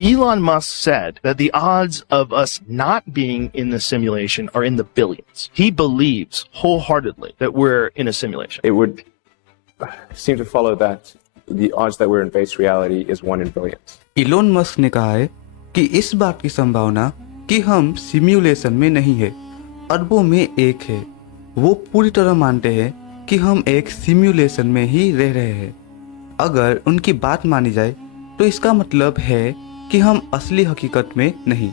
Elon Musk said that the odds of us not being in the simulation are in the billions. He believes wholeheartedly that we're in a simulation. It would seem to follow that the odds that we're in base reality is 1 in billions. Elon Musk ने कहा है कि इस बात की संभावना कि हम सिम्युलेशन में नहीं है अरबों में एक है। वो पूरी तरह मानते हैं कि हम एक सिम्युलेशन में ही रह रहे हैं। अगर उनकी बात मानी जाए तो इसका मतलब है कि हम असली हकीकत में नहीं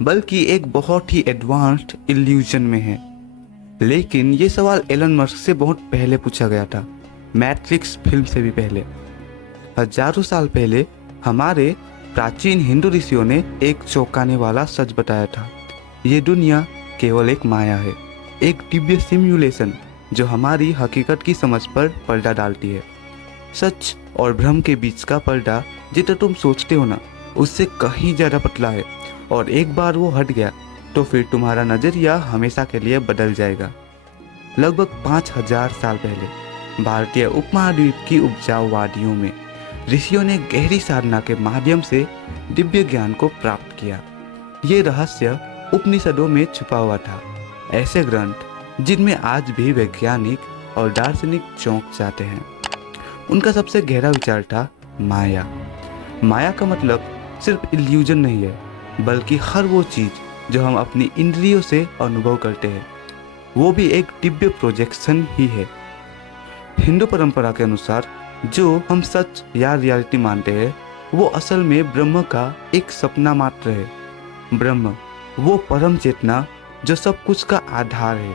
बल्कि एक बहुत ही एडवांस्ड इल्यूजन में हैं। लेकिन ये सवाल एलन मस्क से बहुत पहले पूछा गया था, मैट्रिक्स फिल्म से भी पहले। हजारों साल पहले हमारे प्राचीन हिंदू ऋषियों ने एक चौंकाने वाला सच बताया था। ये दुनिया केवल एक माया है, एक दिव्य सिम्युलेशन जो हमारी हकीकत की समझ पर पर्दा डालती है। सच और भ्रम के बीच का पर्दा जितना तुम सोचते हो ना उससे कहीं ज़्यादा पतला है, और एक बार वो हट गया तो फिर तुम्हारा नज़रिया हमेशा के लिए बदल जाएगा। लगभग 5000 साल पहले भारतीय उपमहाद्वीप की उपजाऊ वादियों में ऋषियों ने गहरी साधना के माध्यम से दिव्य ज्ञान को प्राप्त किया। ये रहस्य उपनिषदों में छुपा हुआ था, ऐसे ग्रंथ जिनमें आज भी वैज्ञानिक और दार्शनिक चौंक जाते हैं। उनका सबसे गहरा विचार था माया। माया का मतलब सिर्फ इल्यूजन नहीं है बल्कि हर वो चीज़ जो हम अपनी इंद्रियों से अनुभव करते हैं वो भी एक दिव्य प्रोजेक्शन ही है। हिंदू परंपरा के अनुसार जो हम सच या रियलिटी मानते हैं वो असल में ब्रह्म का एक सपना मात्र है। ब्रह्म वो परम चेतना जो सब कुछ का आधार है।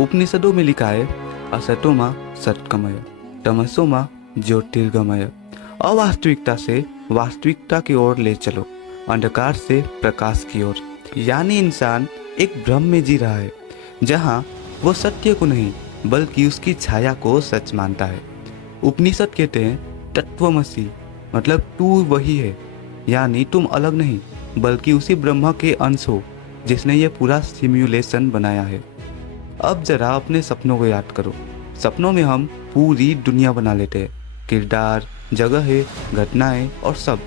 उपनिषदों में लिखा है असतोमा सत्कमय तमसोमा ज्योतिर्गमय। अवास्तविकता से वास्तविकता की ओर ले चलो, अंधकार से प्रकाश की ओर। यानी इंसान एक भ्रम में जी रहा है जहाँ वो सत्य को नहीं बल्कि उसकी छाया को सच मानता है। उपनिषद कहते हैं तत्वमसि मतलब तू वही है, यानी तुम अलग नहीं बल्कि उसी ब्रह्म के अंश हो जिसने ये पूरा सिम्युलेशन बनाया है। अब जरा अपने सपनों को याद करो। सपनों में हम पूरी दुनिया बना लेते हैं, किरदार, जगहें, घटनाएं और सब।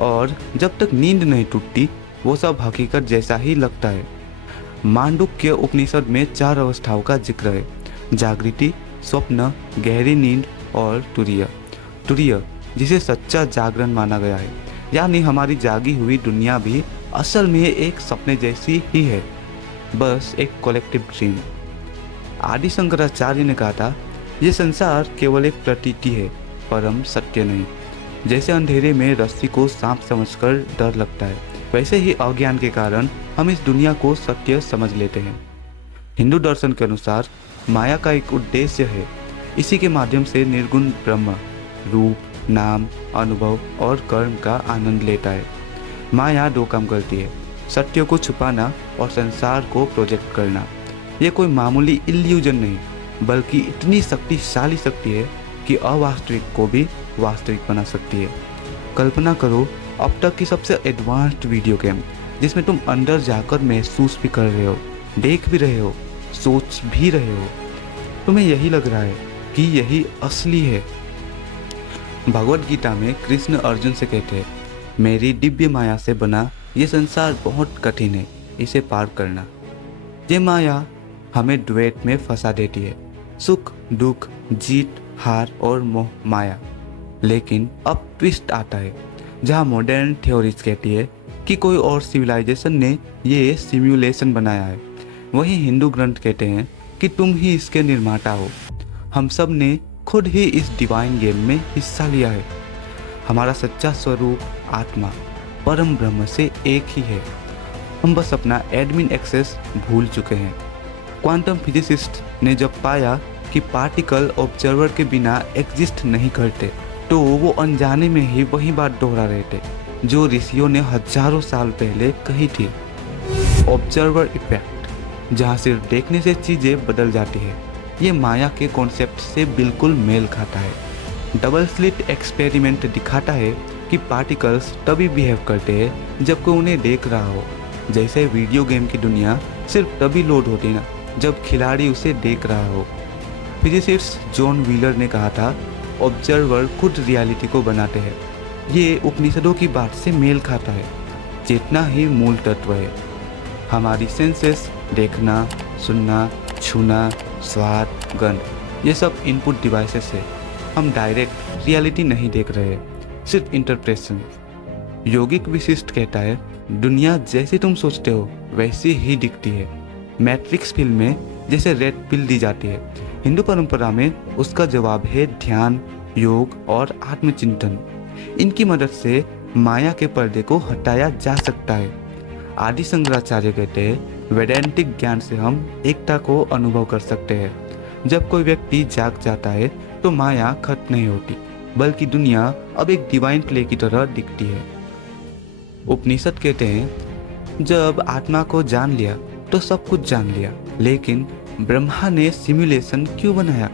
और जब तक नींद नहीं टूटती वो सब हकीकत जैसा ही लगता है। मांडुक्य उपनिषद में 4 अवस्थाओं का जिक्र है, जागृति, स्वप्न, गहरी नींद और तुरीय। तुरीय जिसे सच्चा जागरण माना गया है, यानी हमारी जागी हुई दुनिया भी असल में एक सपने जैसी ही है, बस एक कलेक्टिव ड्रीम। आदि शंकराचार्य ने कहा था ये संसार केवल एक प्रतीति है, परम सत्य नहीं। जैसे अंधेरे में रस्सी को सांप समझकर डर लगता है, वैसे ही अज्ञान के कारण हम इस दुनिया को सत्य समझ लेते हैं। हिंदू दर्शन के अनुसार माया का एक उद्देश्य है, इसी के माध्यम से निर्गुण ब्रह्म रूप, नाम, अनुभव और कर्म का आनंद लेता है। माया 2 काम करती है, सत्य को छुपाना और संसार को प्रोजेक्ट करना। ये कोई मामूली इल्यूजन नहीं बल्कि इतनी शक्तिशाली शक्ति है कि अवास्तविक को भी वास्तविक बना सकती है। कल्पना करो अब तक की सबसे एडवांस्ड वीडियो गेम जिसमें तुम अंदर जाकर महसूस भी कर रहे हो, देख भी रहे हो, सोच भी रहे हो। तुम्हें यही लग रहा है कि यही असली है। भगवद गीता में कृष्ण अर्जुन से कहते हैं मेरी दिव्य माया से बना ये संसार बहुत कठिन है, इसे पार करना। ये माया हमें द्वैत में फंसा देती है, सुख दुख, जीत हार और मोह माया। लेकिन अब ट्विस्ट आता है जहाँ मॉडर्न थ्योरीज कहती है कि कोई और सिविलाइजेशन ने ये सिम्युलेशन बनाया है। वहीं हिंदू ग्रंथ कहते हैं कि तुम ही इसके निर्माता हो। हम सब ने खुद ही इस डिवाइन गेम में हिस्सा लिया है। हमारा सच्चा स्वरूप आत्मा परम ब्रह्म से एक ही है। हम बस अपना एडमिन एक्सेस भूल चुके हैं। क्वांटम फिजिसिस्ट ने जब पाया कि पार्टिकल ऑब्जर्वर के बिना एग्जिस्ट नहीं करते तो वो अनजाने में ही वही बात दोहरा रहे थे जो ऋषियों ने हजारों साल पहले कही थी। ऑब्जर्वर इफेक्ट, जहाँ सिर्फ देखने से चीज़ें बदल जाती है, ये माया के कॉन्सेप्ट से बिल्कुल मेल खाता है। डबल स्लिट एक्सपेरिमेंट दिखाता है कि पार्टिकल्स तभी बिहेव करते हैं जब कोई उन्हें देख रहा हो। जैसे वीडियो गेम की दुनिया सिर्फ तभी लोड होती ना जब खिलाड़ी उसे देख रहा हो। फिजिसिस्ट जॉन व्हीलर ने कहा था ऑब्जर्वर खुद रियलिटी को बनाते हैं। ये उपनिषदों की बात से मेल खाता है। चेतना ही मूल तत्व है। हमारी सेंसेस देखना, सुनना, छूना, स्वाद, गंध, ये सब इनपुट डिवाइसेस है। हम डायरेक्ट रियलिटी नहीं देख रहे, सिर्फ इंटरप्रेशन। योगिक विशिष्ट कहता है, दुनिया जैसे तुम सोचते हो वैसी ही दिखती है। मैट्रिक्स फिल्म में जैसे रेड पिल दी जाती है, हिंदू परंपरा में उसका जवाब है ध्यान, योग और आत्मचिंतन। इनकी मदद से माया के पर्दे को हटाया जा सकता है। आदि शंकराचार्य कहते हैं, वैदांतिक ज्ञान से हम एकता को अनुभव कर सकते हैं। जब कोई व्यक्ति जाग जाता है तो माया खत्म नहीं होती, बल्कि दुनिया अब एक डिवाइन प्ले की तरह दिखती है। उपनिषद कहते हैं, जब आत्मा को जान लिया तो सब कुछ जान लिया। लेकिन ब्रह्मा ने सिमुलेशन क्यों बनाया?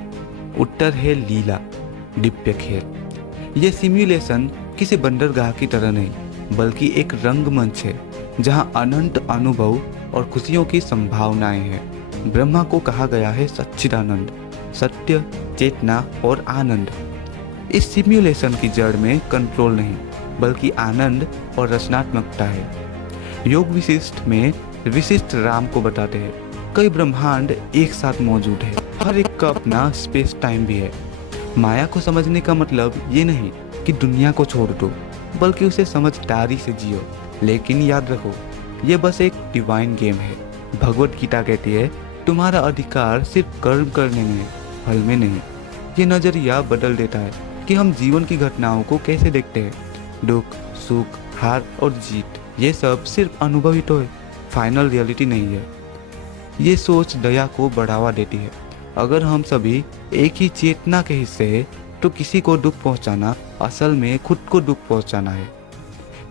उत्तर है लीला, दिव्य खेल। ये सिमुलेशन किसी बंदरगाह की तरह नहीं, बल्कि एक रंगमंच है जहाँ अनंत अनुभव और खुशियों की संभावनाएं हैं। ब्रह्मा को कहा गया है सच्चिदानंद, सत्य, चेतना और आनंद। इस सिमुलेशन की जड़ में कंट्रोल नहीं, बल्कि आनंद और रचनात्मकता है। योग विशिष्ट में विशिष्ट राम को बताते हैं, कई ब्रह्मांड एक साथ मौजूद है, हर एक का अपना स्पेस टाइम भी है। माया को समझने का मतलब ये नहीं कि दुनिया को छोड़ दो, बल्कि उसे समझदारी से जियो। लेकिन याद रखो, ये बस एक डिवाइन गेम है। भगवत गीता कहती है, तुम्हारा अधिकार सिर्फ कर्म करने में है, फल में नहीं। ये नजरिया बदल देता है कि हम जीवन की घटनाओं को कैसे देखते हैं। दुख, सुख, हार और जीत, ये सब सिर्फ अनुभव ही तो है, फाइनल रियलिटी नहीं है। ये सोच दया को बढ़ावा देती है। अगर हम सभी एक ही चेतना के हिस्से हैं, तो किसी को दुख पहुंचाना असल में खुद को दुख पहुंचाना है।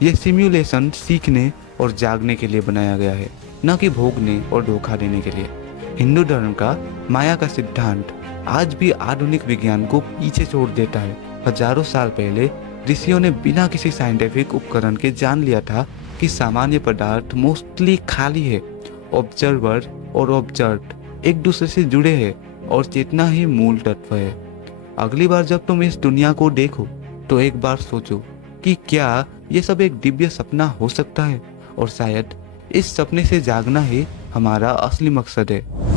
ये सिमुलेशन सीखने और जागने के लिए बनाया गया है, न कि भोगने और धोखा देने के लिए। हिंदू धर्म का माया का सिद्धांत आज भी आधुनिक विज्ञान को पीछे छोड़ देता है। हजारों साल पहले ऋषियों ने बिना किसी साइंटिफिक उपकरण के जान लिया था कि सामान्य पदार्थ मोस्टली खाली है। ऑब्जर्वर और ऑब्जर्व्ड एक दूसरे से जुड़े हैं और चेतना ही मूल तत्व है। अगली बार जब तुम इस दुनिया को देखो तो एक बार सोचो कि क्या ये सब एक दिव्य सपना हो सकता है, और शायद इस सपने से जागना ही हमारा असली मकसद है।